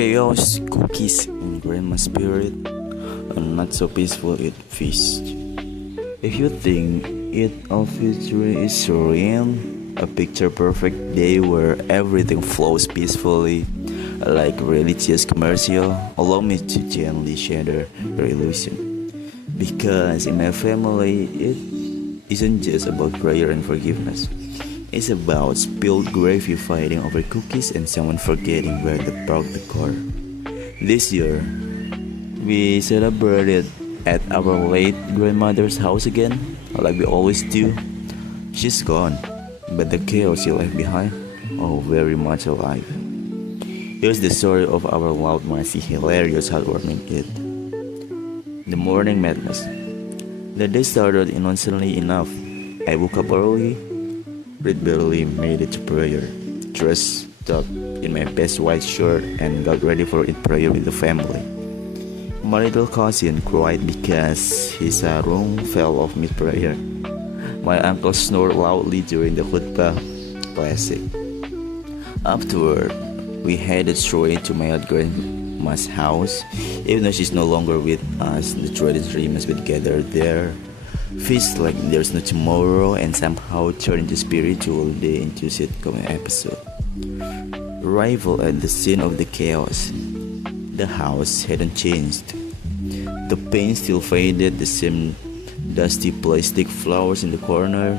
Chaos, cookies, and grandma's spirit are not so peaceful at feast. If you think it obviously is surreal, a picture perfect day where everything flows peacefully, like religious commercial, allow me to gently shatter your illusion. Because in my family, it isn't just about prayer and forgiveness. It's about spilled gravy fighting over cookies and someone forgetting where they parked the car. This year, we celebrated at our late grandmother's house again, like we always do. She's gone, but the chaos she left behind, oh, very much alive. Here's the story of our loud, messy, hilarious, heartwarming kid. The morning madness. The day started innocently enough. I woke up early, barely made it to prayer, dressed up in my best white shirt and got ready for it prayer with the family. My little cousin cried because his room fell off mid-prayer. My uncle snored loudly during the khutbah, classic. Afterward, we headed straight to my grandma's house. Even though she's no longer with us, the tradition must be gathered there, feast like there's no tomorrow, and somehow turn the spiritual day into a sitcom episode. Arrival at the scene of the chaos. The house hadn't changed. The paint still faded, the same dusty plastic flowers in the corner,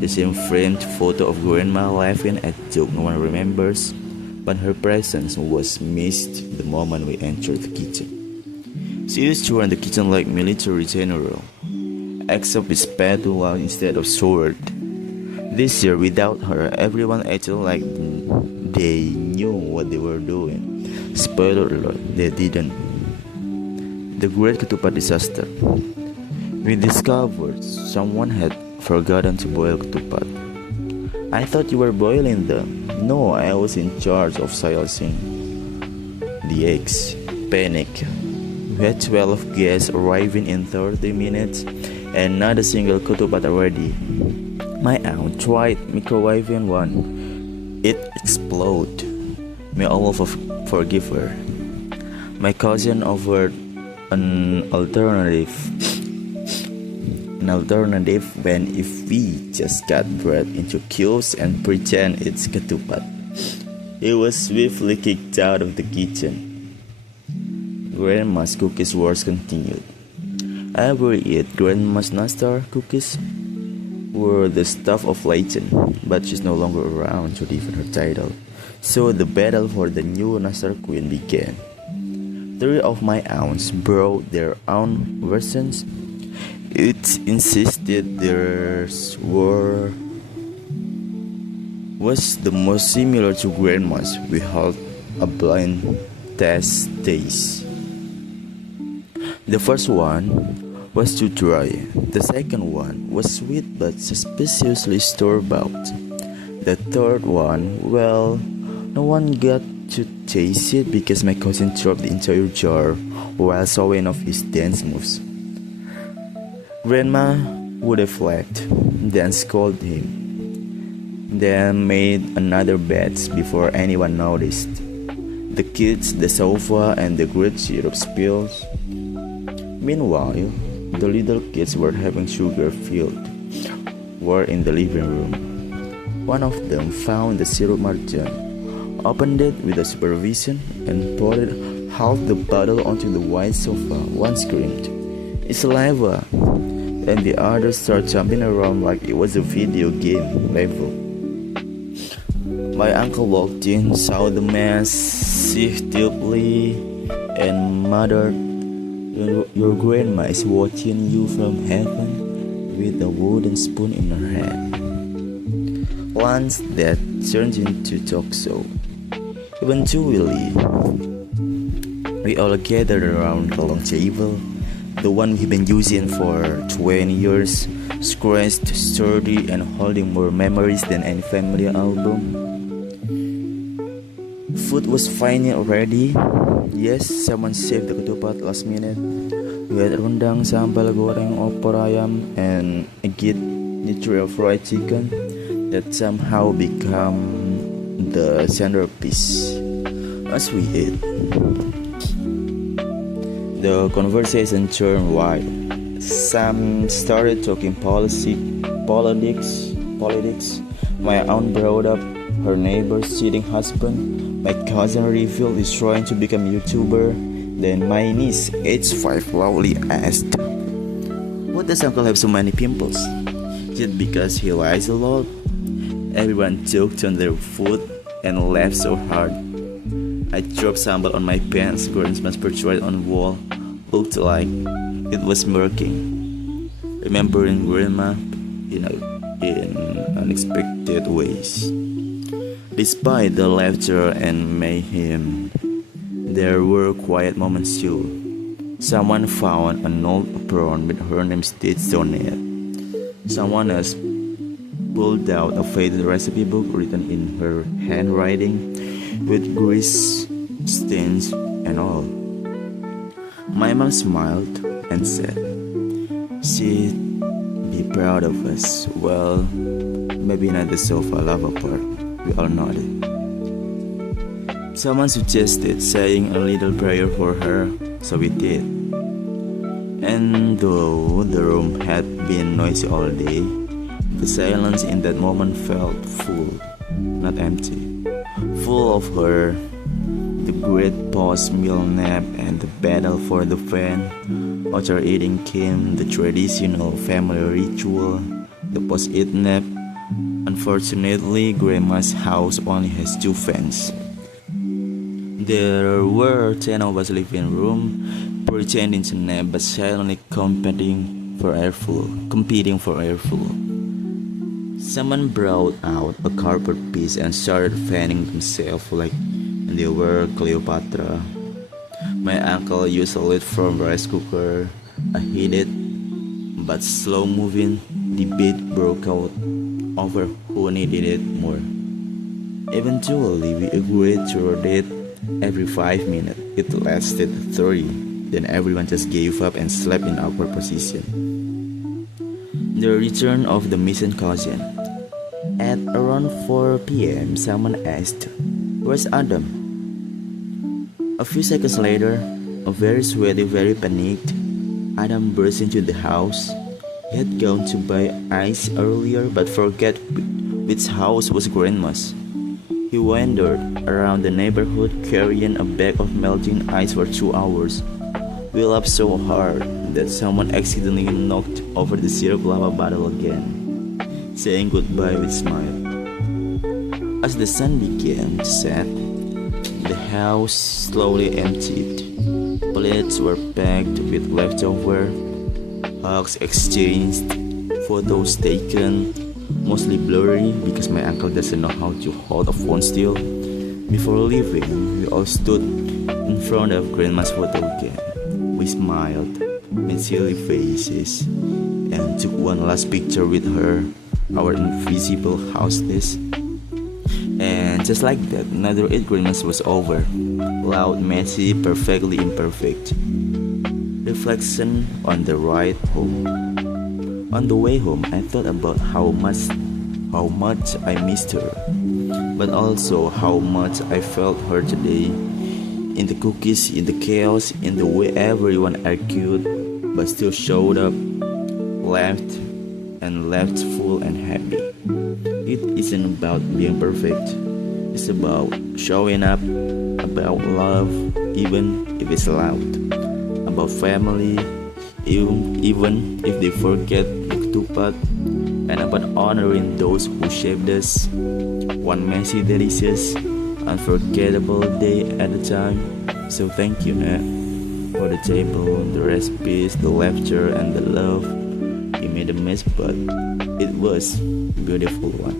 the same framed photo of grandma laughing at joke no one remembers, but her presence was missed the moment we entered the kitchen. She used to run the kitchen like military general, except with spatula instead of sword. This year, without her, everyone acted like they knew what they were doing. Spoiler alert, they didn't. The Great Ketupat Disaster. We discovered someone had forgotten to boil ketupat. I thought you were boiling them. No, I was in charge of silencing the eggs. Panic. We had 12 guests arriving in 30 minutes and not a single ketupat ready. My aunt tried microwaving one. It exploded. May Allah forgive her. My cousin offered an alternative when if we just cut bread into cubes and pretend it's ketupat. He was swiftly kicked out of the kitchen. Grandma's cookies wars continued. I ever eat grandma's nastar cookies were the stuff of legend, but she's no longer around to defend her title. So the battle for the new nastar queen began. 3 of my aunts brought their own versions. It insisted theirs was the most similar to grandma's. We held a blind test taste. The first one was too dry. The second one was sweet but suspiciously store-bought. The third one, well, no one got to taste it because my cousin dropped the entire jar while showing off his dance moves. Grandma would have laughed, then scolded him, then made another batch before anyone noticed. The kids, the sofa, and the great syrup spills. Meanwhile, the little kids were having sugar-filled war in the living room. One of them found the syrup marjan, opened it with a supervision, and poured half the bottle onto the white sofa. One screamed, "It's lava!" And the others started jumping around like it was a video game level. My uncle walked in, saw the mess, sighed deeply, and muttered, Your grandma is watching you from heaven with a wooden spoon in her hand." Lunch that turned into talk show. Eventually, we all gathered around the long table, the one we've been using for 20 years, scratched, sturdy, and holding more memories than any family album. Food was finally ready. Yes, someone saved the ketupat last minute. We had rendang, sambal goreng, opor ayam, and a good nutria fried chicken that somehow became the centerpiece. As we ate, the conversation turned wild. Some started talking politics. My aunt brought up her neighbor's cheating husband. My cousin revealed he's trying to become a YouTuber. Then my niece, age 5, loudly asked, "What does uncle have so many pimples? Is it because he lies a lot?" Everyone choked on their food and laughed so hard. I dropped sambal on my pants. Grandma's portrait on the wall looked like it was smirking, remembering grandma, in unexpected ways. Despite the laughter and mayhem, there were quiet moments too. Someone found an old apron with her name stitched on it. Someone else pulled out a faded recipe book written in her handwriting with grease stains and all. My mom smiled and said she'd be proud of us. Well, maybe not the sofa lava part. We all nodded. Someone suggested saying a little prayer for her, so we did. And though the room had been noisy all day, the silence in that moment felt full, not empty. Full of her, the great post-meal nap and the battle for the fan. After eating came the traditional family ritual, the post-eat nap. Unfortunately, Grandma's house only has 2 fans. There were 10 of us living in room, pretending to nap but silently competing for airflow. Someone brought out a cardboard piece and started fanning themselves like they were Cleopatra. My uncle used a lid from rice cooker. A heated but slow-moving debate broke out over who needed it more. Eventually, we agreed to rotate every 5 minutes. It lasted 30. Then everyone just gave up and slept in awkward position. The return of the missing cousin. At around 4 p.m., someone asked, "Where's Adam?" A few seconds later, a very sweaty, very panicked Adam burst into the house. He had gone to buy ice earlier but forgot which house was Grandma's. He wandered around the neighborhood carrying a bag of melting ice for 2 hours. We laughed so hard that someone accidentally knocked over the syrup lava bottle again, saying goodbye with a smile. As the sun began to set, the house slowly emptied. Plates were packed with leftover, hugs exchanged, photos taken, mostly blurry because my uncle doesn't know how to hold a phone still. Before leaving, we all stood in front of Grandma's photo again. We smiled, made silly faces, and took one last picture with her, our invisible hostess. And just like that, another 8 Grandmas was over. Loud, messy, perfectly imperfect. Reflection on the ride home. On the way home, I thought about how much I missed her, but also how much I felt her today. In the cookies, in the chaos, in the way everyone argued, but still showed up, laughed, and left full and happy. It isn't about being perfect. It's about showing up, about love, even if it's loud, about family, even if they forget the ketupat, and about honoring those who shaped us, one messy, delicious, unforgettable day at a time. So thank you, Nat, for the table, the recipes, the laughter, and the love. You made a mess, but it was a beautiful one.